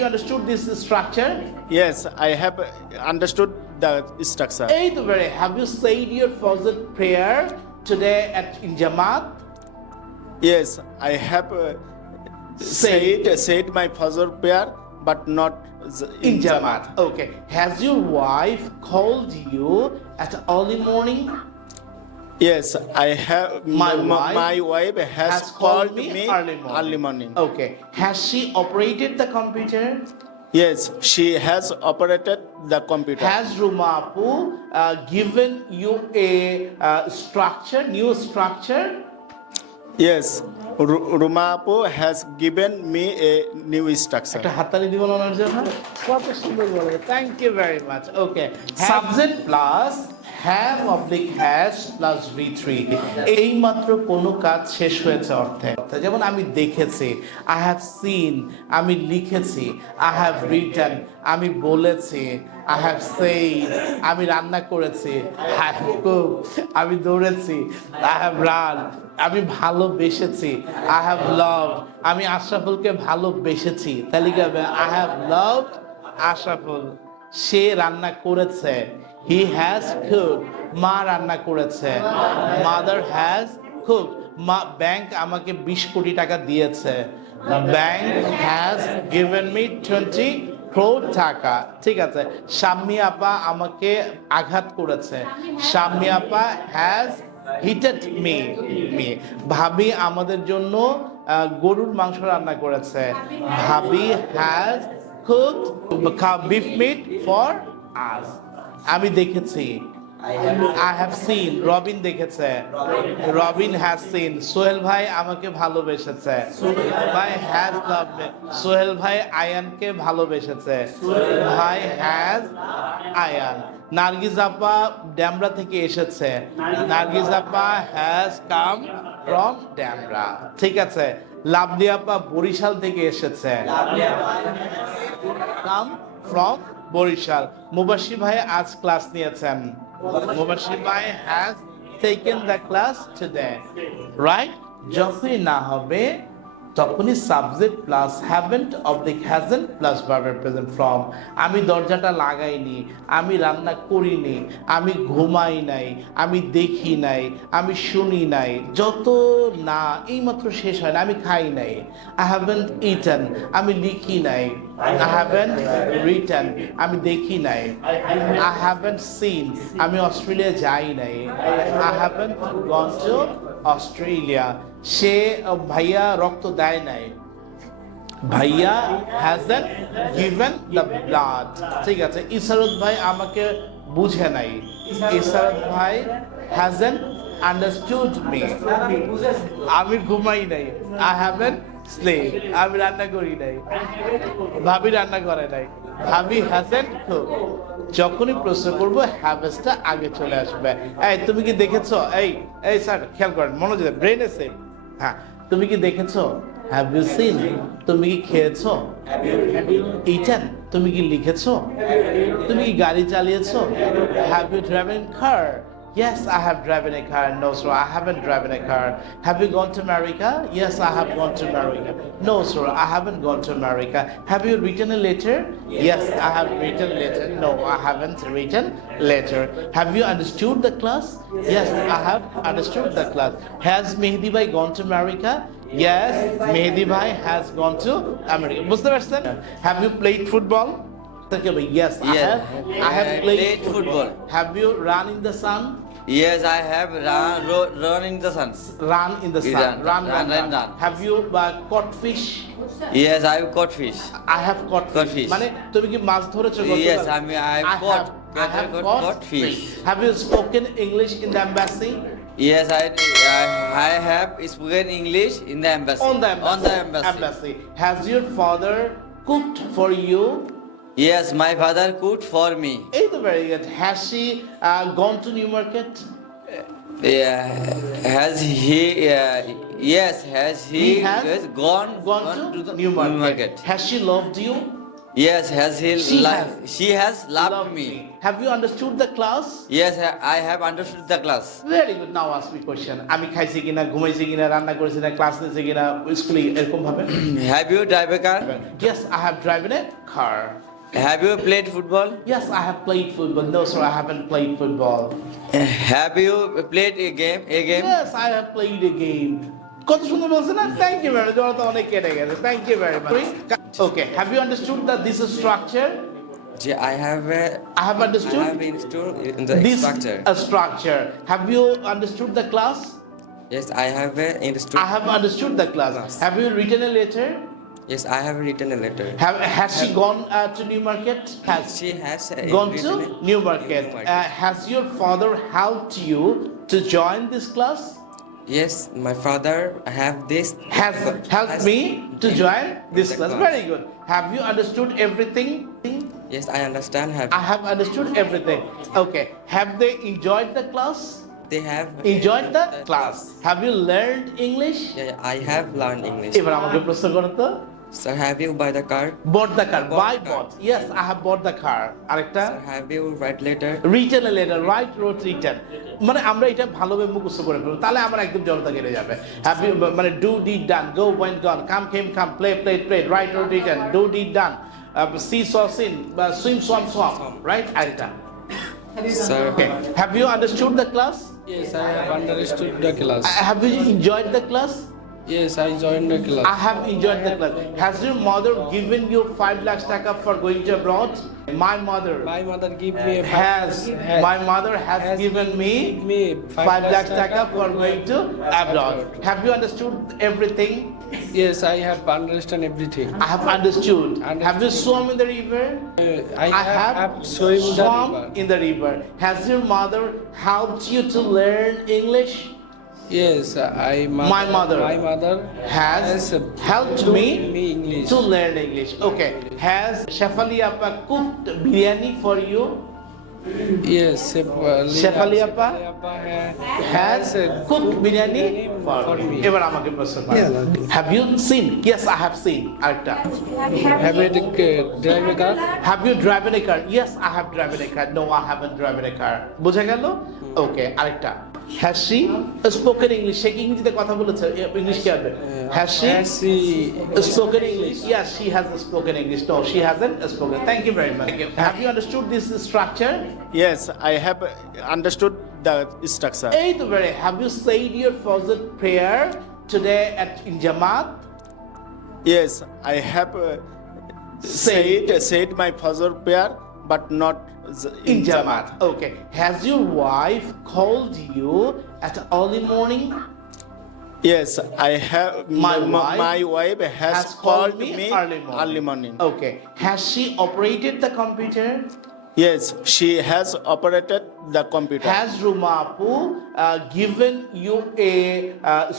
You understood this structure? Yes, I have understood the structure. Have you said your Fajr prayer today in Jamaat? Yes, I have said my Fajr prayer, but not In Jamaat. Okay. Has your wife called you at early morning? Yes, I have. My wife has called me early morning. Okay. Has she operated the computer? Yes, she has operated the computer. Has Ruma Apu given you a new structure? Yes, Ruma Apu has given me a new structure. একটা হাততালি দিব না ওনার জন্য? কত সুন্দর বলে। Thank you very much. Okay. Subject plus have oblique has plus V3 এই মাত্র কোনো কাজ শেষ হয়েছে অর্থে। যেমন আমি দেখেছি, I have seen, আমি লিখেছি, I have written, আমি বলেছি, I have said, আমি রান্না করেছি, I have cooked, আমি দৌড়েছি, I have run, আমি ভালোবেসেছি, I have loved, আমি আশরাফুলকে ভালোবেসেছি। তালিকা I have loved আশরাফুল, সে রান্না করেছে, he has cooked, মা রান্না করেছে, mother has cooked, ব্যাংক আমাকে 20 কোটি টাকা দিয়েছে, bank has given me 20 crore টাকা। ঠিক আছে। শাম্মী আপা আমাকে আঘাত করেছে, শাম্মী আপা has হিটেড মি। ভাবি আমাদের জন্য গরুর মাংস রান্না করেছে, ভাবি has cooked beef meat for us. আমি দেখেছি, I have seen, রবিন দেখেছে, রবিন has seen, সোহেল ভাই আমাকে ভালোবেসেছে, সোহেল ভাই has loved me, সোহেল ভাই আয়ানকে ভালোবেসেছে, সোহেল ভাই has আয়ান। নার্গিস আপা ড্যামরা থেকে এসেছে, নার্গিস আপা has come from ড্যামরা। ঠিক আছে। লাভলি আপা বরিশাল থেকে এসেছে, come from বরিশাল। মুবাশির ভাই আজ ক্লাস নিয়েছেন, Mobashir has taken the class today, right? যখনই না হবে তখনই subject plus haven't oblique hasn't plus ভার্বের প্রেজেন্ট ফর্ম। আমি দরজাটা লাগাইনি, আমি রান্না করিনি, আমি ঘুমাই নাই, আমি দেখি নাই, আমি শুনি নাই, যত না এইমাত্র শেষ হয় না, আমি খাই নাই, আই হ্যাভেন্ট ইটেন, আমি লিখি নাই, আই হ্যাভেন্ট রিটেন, আমি দেখি নাই, আই হ্যাভেন্ট সিন, আমি অস্ট্রেলিয়া যাই নাই, I haven't gone to Australia. সে ভাইয়া রক্ত দেয় নাই, ভাইয়া হ্যাজন্ট গিভেন দ্য ব্লাড। ঠিক আছে। ইসারত ভাই আমাকে বুঝে নাই, ইসারত ভাই হ্যাজন্ট আন্ডারস্টুড মি। আমি ঘুমাই নাই, আই হ্যাভেন্ট স্লেপ, আমি রান্না করি নাই, ভাবি রান্না করে নাই, ভাবি হ্যাজন্ট কুকড। যখনই প্রশ্ন করব হ্যাভেসটা আগে চলে আসবে। এই তুমি কি দেখেছো? এই স্যার খেয়াল করেন, মনোযোগ, ব্রেন এসে। হ্যাঁ, তুমি কি দেখেছো? Have you seen? তুমি কি খেয়েছো? ইটেন? তুমি কি লিখেছো? তুমি কি গাড়ি চালিয়েছো? Have you driven car? Yes, I have driven a car. No, sir, I haven't driven a car. Have you gone to America? Yes, I have gone to America. No, sir, I haven't gone to America. Have you written a letter? Yes, I have written a letter. No, I haven't written letter. Have you understood the class? Yes, I have understood the class. Has Mehdi bhai gone to America? Yes, Mehdi bhai has gone to America. বুঝতে পারছেন? Have you played football? Yes, I have played football. Have you run in the sun? Yes, I have run in the sun. Run in the sun. Run. Have you caught fish? Yes, I have caught fish. I have caught fish. মানে তুমি কি মাছ ধরেছো? Yes, I have caught fish. Have you spoken English in the embassy? Yes, I have spoken English in the embassy. On the embassy. Has your father cooked for you? Yes, my father cooked for me. Very good. Has she gone to New Market? Yeah. Has he? Yes, has he gone to the New Market? Has she loved you? Yes, has he she has loved Loved me. Have you understood the class? Yes, I have understood the class. Very good. Now ask me question. আমি খাইছি কিনা, ঘুমাইছি কিনা, রান্না করেছি না, class নিয়েছি কিনা, স্কুলে এরকম ভাবে? Have you drive a car? Yes, I have driven a car. Have you played football? Yes, I have played football. No, sir, I haven't played football. Have you played a game? Yes, I have played a game. কত সুন্দর বলছে না? Thank you very much. ওরা তো অনেক কেটে গেছে. Thank you very much. Okay, have you understood that this is structure? I have understood. I have understood in the This structure. a structure. Have you understood the class? Yes, I have understood. I have understood the class. Have you written a letter? Yes, I have written a letter. Has she gone to New Market? She has Gone written to New Market. Has your father helped you to join this class? Yes, my father have this Has helped me to join this class. Very good. Have you understood everything? Yes, I understand. I have understood everything. Okay. Have they enjoyed the class? They have Enjoyed the class. Have you learned English? Yeah, I have learned English. এবার আমাকে প্রশ্ন করো তো। Sir, have you buy the car? Bought the car. Bought Buy the car. bought. Yes, I have bought the car. আরেকটা Sir, have you write letter? written a letter, write, wrote, written. মানে আমরা এটা ভালোভাবে মুখস্থ করে ফেলবো, তাহলে আমার একদম জড়তা কেটে যাবে। Have you মানে do, did, done, go, went, gone, come, came, come, play, played, played, write, wrote, written, do, did, done, see, saw, seen, swim, swam, swam, right? আরেকটা Sir, okay. Have you understood the class? Yes, I have understood the class. Have you enjoyed the class? Yes, I joined the class. I have enjoyed the class. Has your mother given you 5 lakh taka for going to abroad? My mother My mother give me a my mother has given me 5 lakh taka for going to abroad. Have you understood everything? Yes, I have understand everything. I have understood. Have you swum in the river? I have swim the swum river. in the river. Has your mother helped you to learn English? Yes, My mother has helped me English. to learn English. Okay. Has Shefali Appa cooked biryani for you? Yes, Shefali Appa has cooked biryani for for me. me. এবার আমাকে প্রশ্ন করো। Have you seen? Yes, I have seen. আরেকটা। Have you drive a car? Have you driven a car? Yes, I have driven a car. No, I haven't driven a car. বোঝা গেল? Okay, আরেকটা। Has she spoken English? সে কি ইংরেজিতে কথা বলেছে? English কি হবে? Has she spoken English? Yes, she has spoken English. No, she hasn't spoken. Thank you very much. Have you understood this structure? Yes, I have understood the structure. এই তো very. Have you said your Fajr prayer today in Jamaat? Yes, I have said my Fajr prayer, but not In Jamaat. Okay. Has your wife called you at early morning? Yes, I have. My wife has called me early morning. Okay. Has she operated the computer? Yes, she has operated the computer. Has Ruma Apu given you a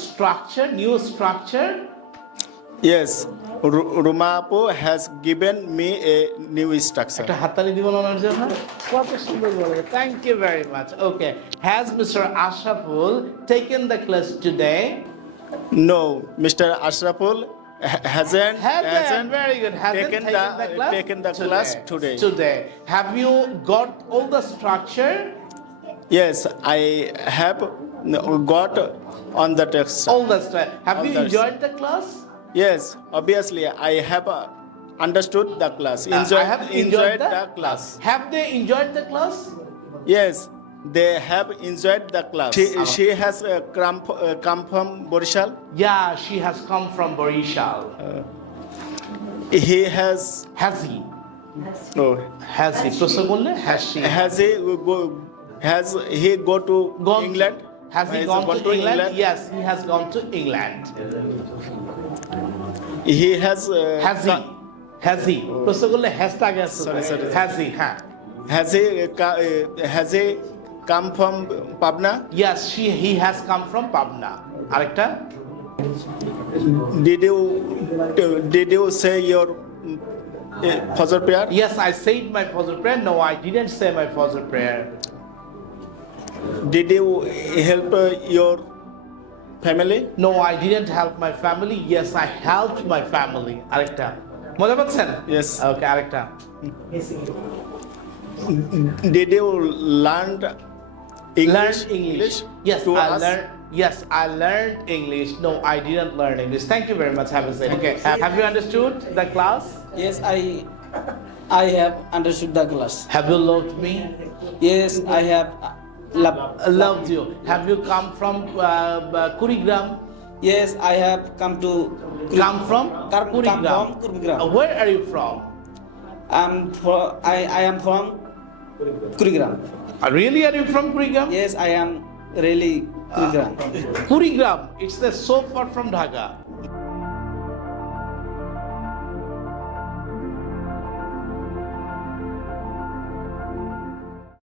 structure, new structure? Yes, Ruma Apu has given me a new structure. একটা হাততালি দিব না ওনার জন্য? কত সুন্দর বলে। Thank you very much. Okay. Has Mr. Ashraful taken the class today? No, Mr. Ashraful hasn't Very good. Hasn't taken the class today. Today. Have you got all the structure? Yes, I have got on the text. All the structure. Have All you the- enjoyed the class? Yes, obviously I have understood the class. I have enjoyed the class. Have they enjoyed the class? Yes, they have enjoyed the class. She has come from Borishal. Yeah, she has come from Borishal. He has. Has he? No. Has he? প্রশ্ন করলে has she? Has he go to Gone England? Has he gone to England? Yes, he has gone to England. He has. Has he? Has he? প্রশ্ন করলে has টা আগে আসতে Sorry, হবে। sorry. Has he? হ্যাঁ। Has he come from Pabna? Yes, he has come from Pabna. আরেকটা? Did you say your Fajr prayer? Yes, I said my Fajr prayer. No, I didn't say my Fajr prayer. Did you help your family? No, I didn't help my family. Yes, I helped my family. আরেকটা? মজা পাচ্ছেন? Yes. ওকে, আরেকটা। Did you learn Learn English. Yes, to I us? learned. Yes, I learned English. No, I didn't learn English. Thank you very much. Have a seat. Okay. Have you understood the class? Yes, I have understood the class. Have you loved me? Yes, I have Loved you. Have you come from Kurigram? Yes, I have come to Come from Kurigram. from Kurigram. Where are you from? I am from Kurigram. Really, are you from Kurigram? Yes, I am really Kurigram. Kurigram. It's so far from Dhaka.